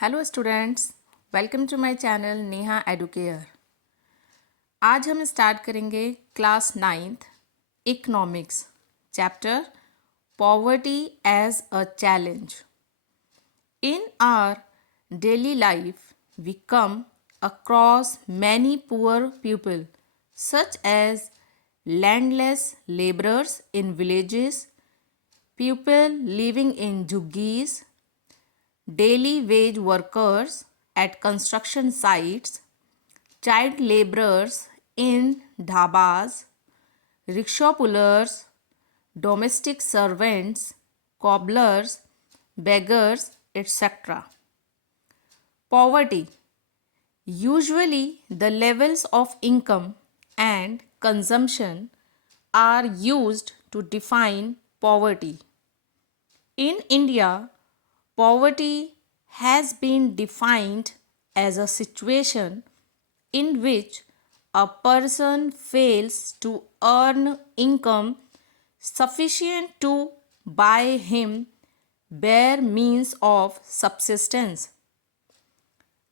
Hello students, welcome to my channel Neha Educare. आज हम start करेंगे class 9th economics chapter poverty as a challenge. In our daily life we come across many poor people such as landless laborers in villages, people living in juggies, daily wage workers at construction sites, child laborers in dhabas, rickshaw pullers, domestic servants, cobblers, beggars, etc. Poverty. Usually, the levels of income and consumption are used to define poverty. In India, poverty has been defined as a situation in which a person fails to earn income sufficient to buy him bare means of subsistence.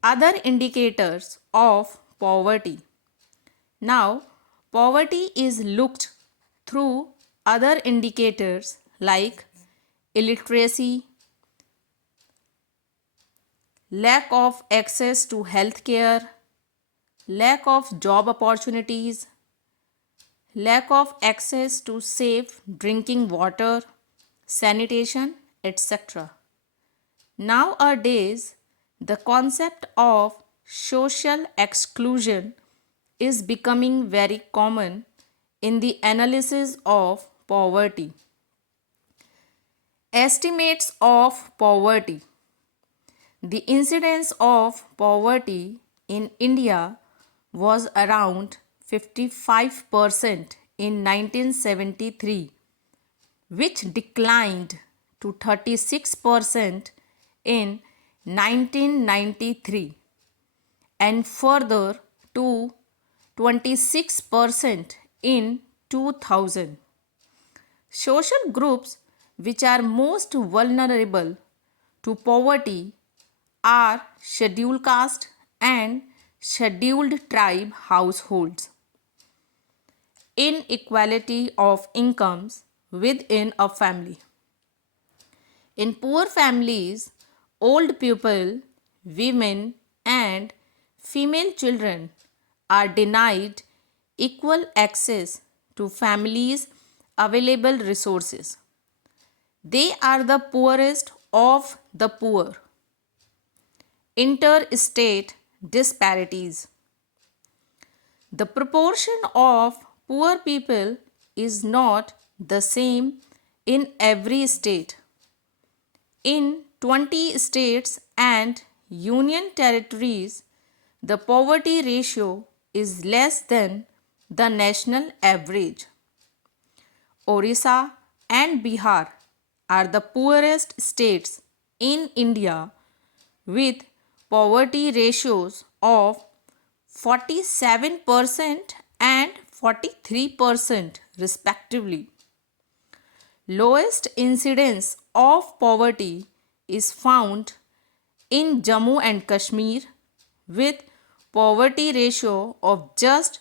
Other indicators of poverty. Now, poverty is looked through other indicators like illiteracy, lack of access to healthcare, lack of job opportunities, lack of access to safe drinking water, sanitation, etc. Nowadays, the concept of social exclusion is becoming very common in the analysis of poverty. Estimates of poverty. The incidence of poverty in India was around 55% in 1973, which declined to 36% in 1993 and further to 26% in 2000. Social groups which are most vulnerable to poverty are scheduled caste and scheduled tribe households. Inequality of incomes within a family. In poor families, old people, women, and female children are denied equal access to families' available resources. They are the poorest of the poor. Interstate disparities. The proportion of poor people is not the same in every state. In 20 states and union territories, the poverty ratio is less than the national average. Orissa and Bihar are the poorest states in India with poverty ratios of 47% and 43% respectively. Lowest incidence of poverty is found in Jammu and Kashmir with poverty ratio of just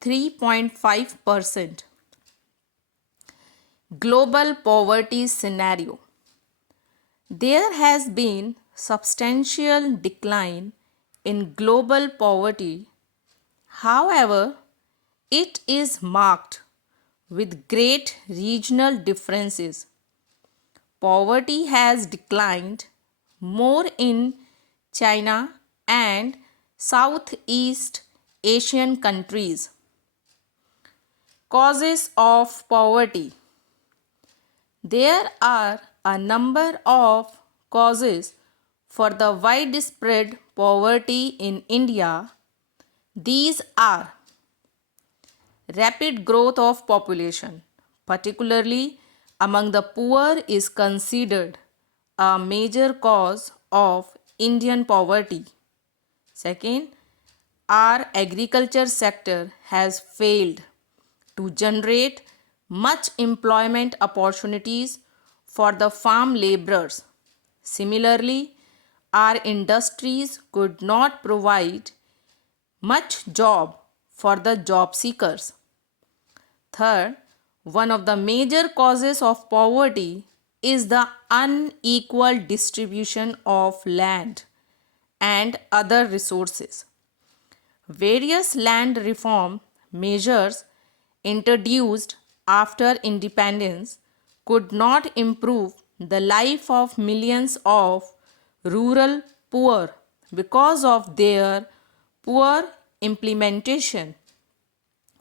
3.5%. Global poverty scenario. There has been substantial decline in global poverty. However, it is marked with great regional differences. Poverty has declined more in China and Southeast Asian countries. Causes of poverty. There are a number of causes for the widespread poverty in India. These are rapid growth of population, particularly among the poor, is considered a major cause of Indian poverty. Second, our agriculture sector has failed to generate much employment opportunities for the farm laborers. Similarly, our industries could not provide much job for the job seekers. Third, one of the major causes of poverty is the unequal distribution of land and other resources. Various land reform measures introduced after independence could not improve the life of millions of rural poor because of their poor implementation.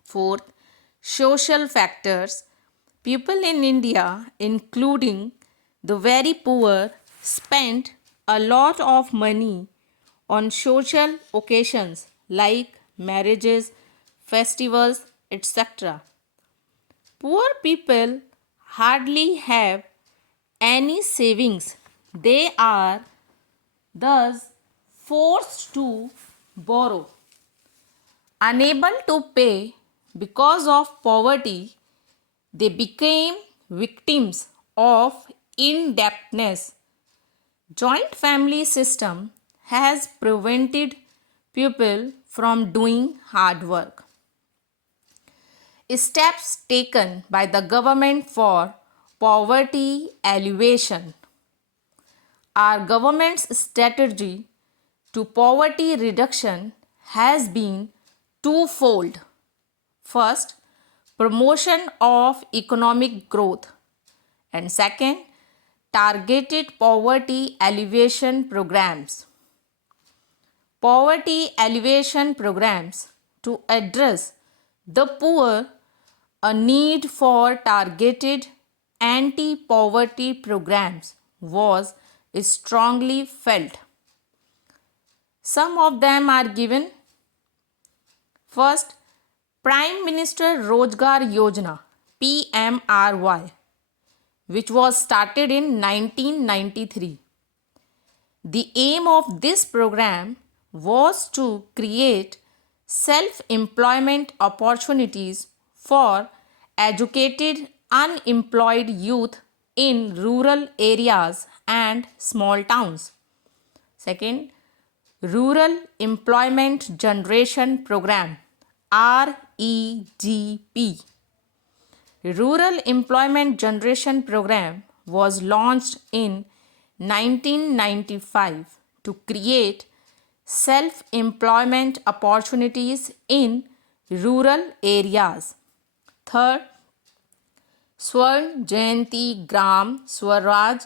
Fourth, social factors. People in India, including the very poor, spend a lot of money on social occasions like marriages, festivals, etc. Poor people hardly have any savings. They are thus forced to borrow. Unable to pay because of poverty, they became victims of indebtedness. Joint family system has prevented people from doing hard work. Steps taken by the government for poverty alleviation. Our government's strategy to poverty reduction has been twofold. First, promotion of economic growth, and second, targeted poverty alleviation programs. Poverty alleviation programs to address the poor, a need for targeted anti-poverty programs was strongly felt. Some of them are given. First, Prime Minister Rozgar Yojana (PMRY), which was started in 1993. The aim of this program was to create self-employment opportunities for educated unemployed youth in rural areas and small towns. Second, Rural Employment Generation Program REGP. Rural Employment Generation Program was launched in 1995 to create self-employment opportunities in rural areas. Third, Swर्ण Jayanti Gram Swaraj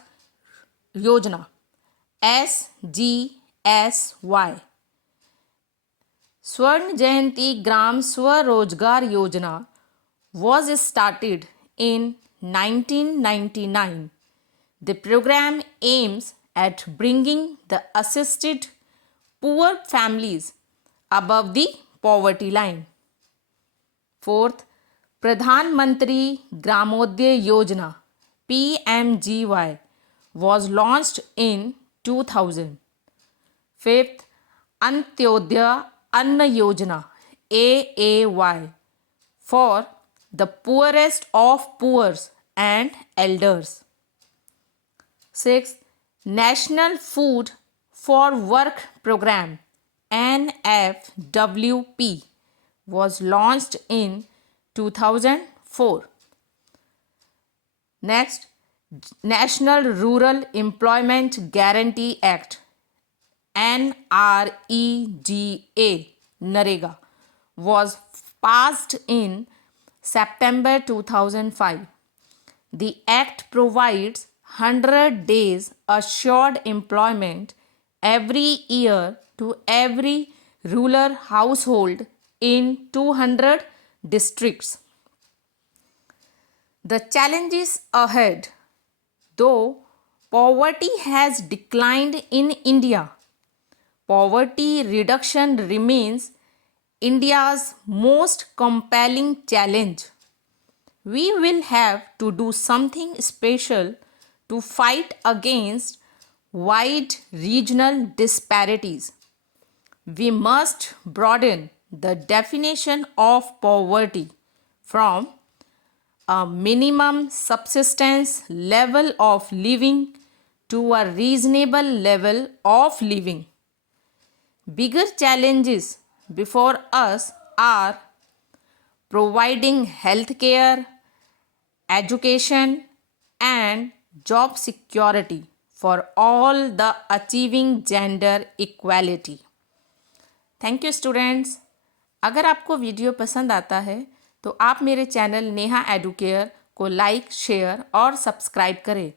Yojana SGSY. Swर्ण Jayanti Gram Swarojgar Yojana was started in 1999. The program aims at bringing the assisted poor families above the poverty line. Fourth, Pradhan Mantri Gramodaya Yojana PMGY was launched in 2000. Fifth, Antyodaya Anna Yojana AAY for the poorest of poor and elders. Sixth, National Food for Work Program NFWP was launched in 2004. Next, National Rural Employment Guarantee Act NREGA was passed in September 2005. The act provides 100 days assured employment every year to every rural household in 200 districts. The challenges ahead. Though poverty has declined in India, poverty reduction remains India's most compelling challenge. We will have to do something special to fight against wide regional disparities. We must broaden the definition of poverty from a minimum subsistence level of living to a reasonable level of living. Bigger challenges before us are providing healthcare, education, and job security for all the achieving gender equality. Thank you students. अगर आपको video पसंद आता है तो आप मेरे channel Neha Educare को like, share और सब्सक्राइब करें